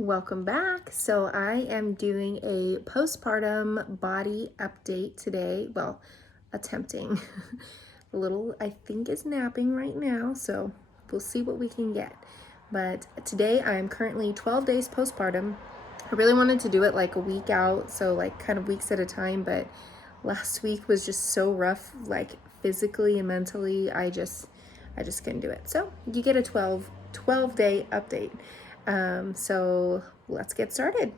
Welcome back. So I am doing a postpartum body update today. Well, attempting. Little, I think, is napping right now, so we'll see what we can get. But today I am currently 12 days postpartum. I really wanted to do it like a week out, so like kind of weeks at a time, but last week was just so rough, like physically and mentally. I just couldn't do it. So you get a 12 day update. So let's get started.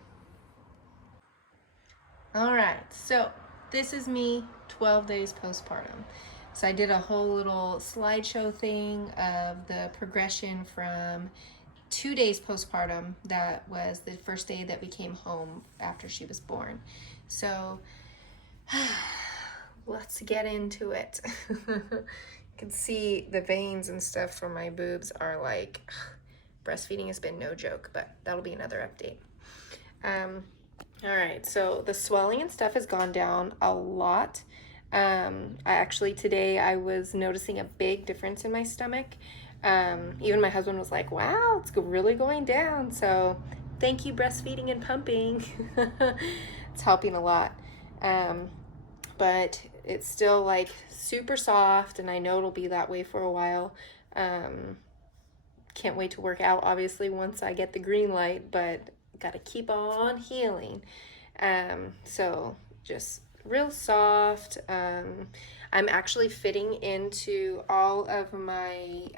All right, so this is me 12 days postpartum. So I did a whole little slideshow thing of the progression from 2 days postpartum. That was the first day that we came home after she was born. So let's get into it. You can see the veins and stuff from my boobs are like, breastfeeding has been no joke, but that'll be another update. All right, so the swelling and stuff has gone down a lot. Today I was noticing a big difference in my stomach. Even my husband was like, wow, it's really going down. So thank you, breastfeeding and pumping. It's helping a lot. But it's still like super soft, and I know it'll be that way for a while. Can't wait to work out, obviously, once I get the green light, but gotta keep on healing. So just real soft. I'm actually fitting into all of my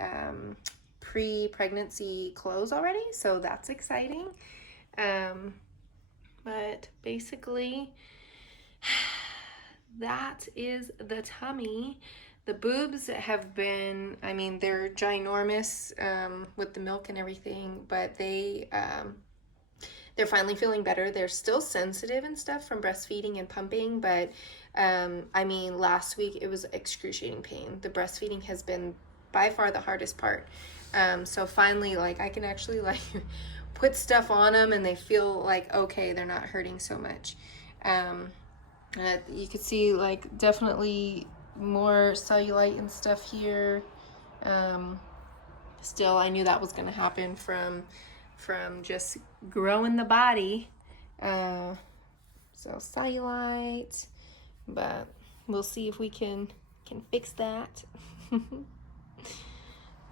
pre-pregnancy clothes already, so that's exciting. But basically, that is the tummy. The boobs have been, they're ginormous with the milk and everything, but they're finally feeling better. They're still sensitive and stuff from breastfeeding and pumping, but last week it was excruciating pain. The breastfeeding has been by far the hardest part. So finally, like, I can actually like put stuff on them and they feel like, okay, they're not hurting so much. You could see like definitely more cellulite and stuff here. Still, I knew that was going to happen from just growing the body. So cellulite, but we'll see if we can fix that.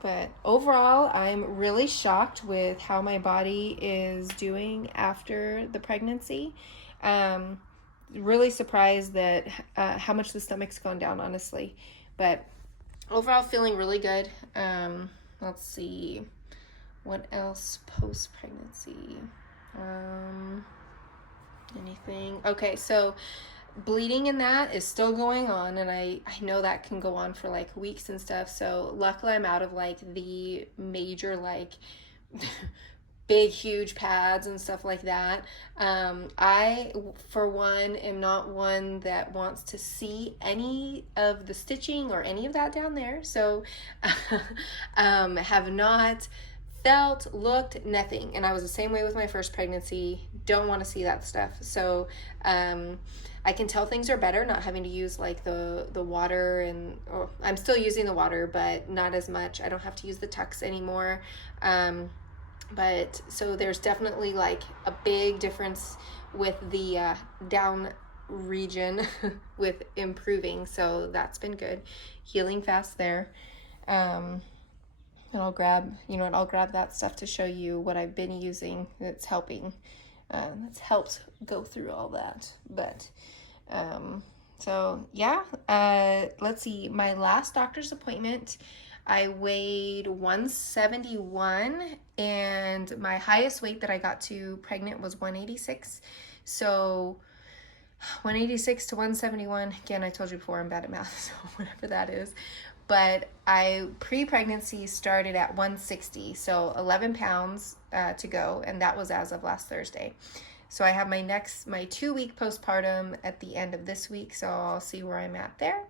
But overall, I'm really shocked with how my body is doing after the pregnancy. Really surprised that how much the stomach's gone down, honestly. But overall, feeling really good. Let's see. What else post-pregnancy? Anything? Okay, so bleeding in that is still going on, and I know that can go on for like weeks and stuff. So luckily I'm out of like the major like big huge pads and stuff like that. I, for one, am not one that wants to see any of the stitching or any of that down there. So have not felt, looked, nothing. And I was the same way with my first pregnancy. Don't want to see that stuff. So I can tell things are better not having to use like the water, and I'm still using the water, but not as much. I don't have to use the tucks anymore. But so there's definitely like a big difference with the down region with improving. So that's been good. Healing fast there. And I'll grab that stuff to show you what I've been using that's helping. That's helped go through all that. But so yeah, let's see. My last doctor's appointment, I weighed 171, and my highest weight that I got to pregnant was 186. So 186 to 171, again, I told you before I'm bad at math, so whatever that is. But I pre-pregnancy started at 160, so 11 pounds to go, and that was as of last Thursday. So I have my 2-week postpartum at the end of this week, so I'll see where I'm at there.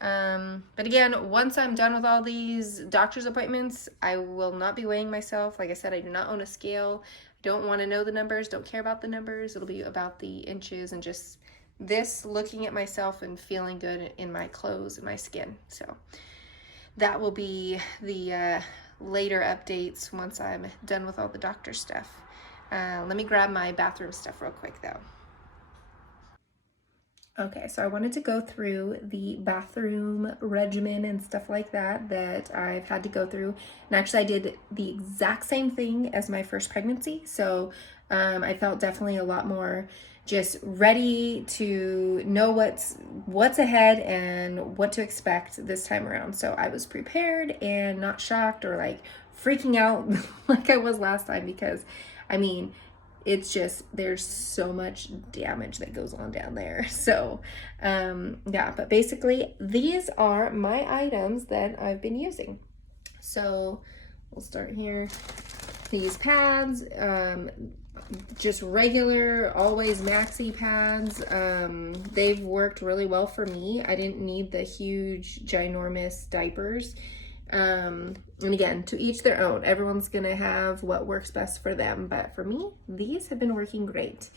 But again, once I'm done with all these doctor's appointments, I will not be weighing myself. Like I said, I do not own a scale. I don't want to know the numbers, don't care about the numbers. It'll be about the inches and just this looking at myself and feeling good in my clothes and my skin. So that will be the later updates once I'm done with all the doctor stuff. Let me grab my bathroom stuff real quick though. Okay, so I wanted to go through the bathroom regimen and stuff like that that I've had to go through. And actually, I did the exact same thing as my first pregnancy. So I felt definitely a lot more just ready to know what's ahead and what to expect this time around. So I was prepared and not shocked or like freaking out like I was last time because I mean, it's just there's so much damage that goes on down there. So yeah, but basically these are my items that I've been using. So we'll start here. These pads, just regular always maxi pads. They've worked really well for me. I didn't need the huge ginormous diapers. And again, to each their own. Everyone's gonna have what works best for them, but for me, these have been working great.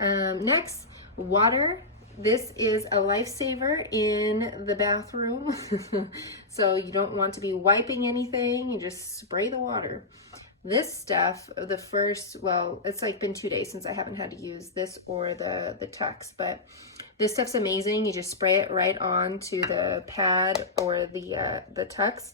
Next, water. This is a lifesaver in the bathroom. So you don't want to be wiping anything, you just spray the water. This stuff, well, it's like been 2 days since I haven't had to use this or the Tux, but this stuff's amazing. You just spray it right onto the pad or the Tux.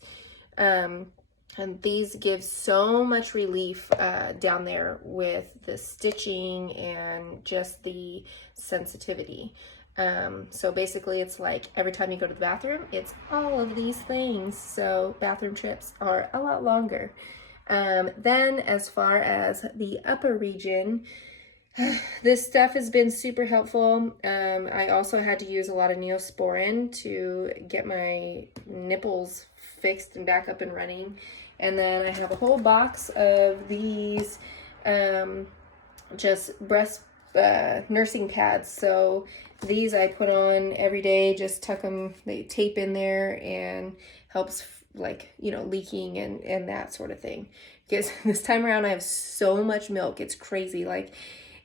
And these give so much relief down there with the stitching and just the sensitivity. So basically it's like every time you go to the bathroom, it's all of these things. So bathroom trips are a lot longer. Then as far as the upper region, this stuff has been super helpful. I also had to use a lot of Neosporin to get my nipples fixed and back up and running. And then I have a whole box of these just breast nursing pads. So these I put on every day, just tuck them, they tape in there and helps like, you know, leaking and that sort of thing. Because this time around I have so much milk. It's crazy. Like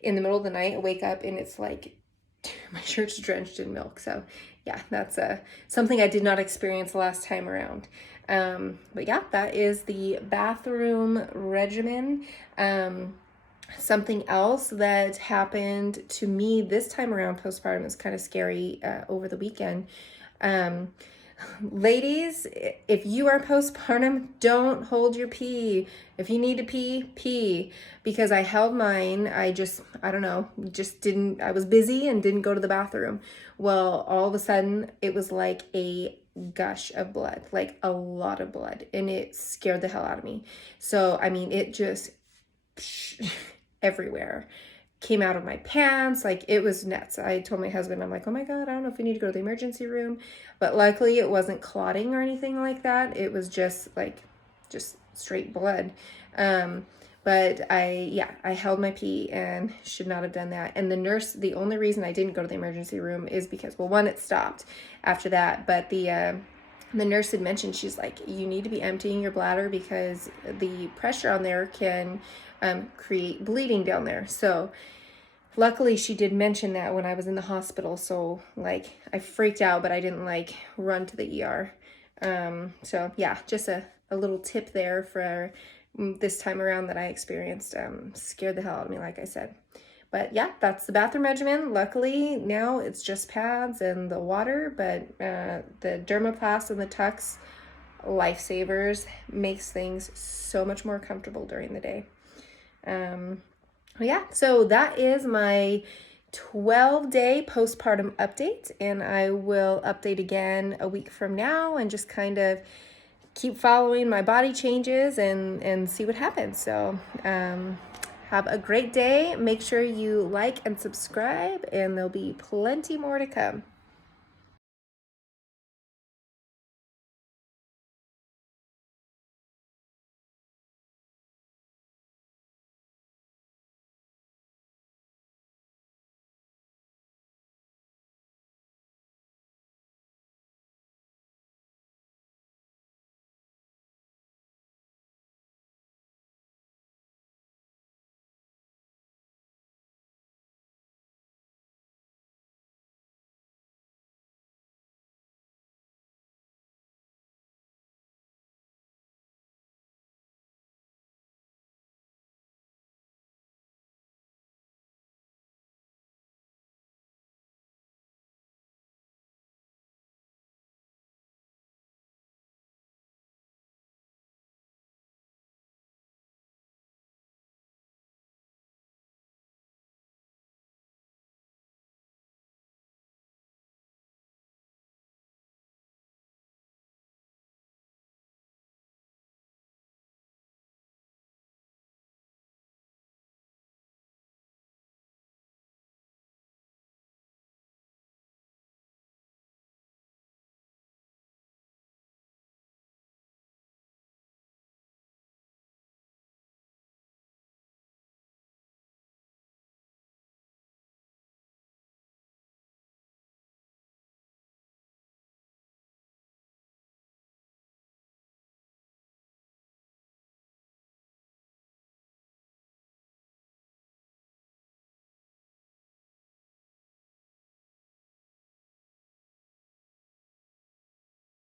in the middle of the night, I wake up and it's like my shirt's drenched in milk. So yeah, that's something I did not experience last time around. But yeah, that is the bathroom regimen. Something else that happened to me this time around postpartum is kind of scary over the weekend. Ladies, if you are postpartum, don't hold your pee. If you need to pee, pee. Because I held mine. I don't know, I was busy and didn't go to the bathroom. Well, all of a sudden, it was like a gush of blood, like a lot of blood. And it scared the hell out of me. So, I mean, it just everywhere. Came out of my pants, like it was nuts. I told my husband, I'm like, oh my God, I don't know if we need to go to the emergency room. But luckily it wasn't clotting or anything like that. It was just straight blood. But I held my pee and should not have done that. And the only reason I didn't go to the emergency room is because, well, one, it stopped after that. But the nurse had mentioned, she's like, you need to be emptying your bladder because the pressure on there can create bleeding down there. So luckily she did mention that when I was in the hospital. So like I freaked out, but I didn't like run to the ER. So yeah, just a little tip there for this time around that I experienced. Scared the hell out of me, like I said. But yeah, that's the bathroom regimen. Luckily now it's just pads and the water, but the Dermaplast and the Tux, lifesavers, makes things so much more comfortable during the day. Yeah, so that is my 12-day postpartum update, and I will update again a week from now and just kind of keep following my body changes and see what happens. So have a great day. Make sure you like and subscribe, and there'll be plenty more to come.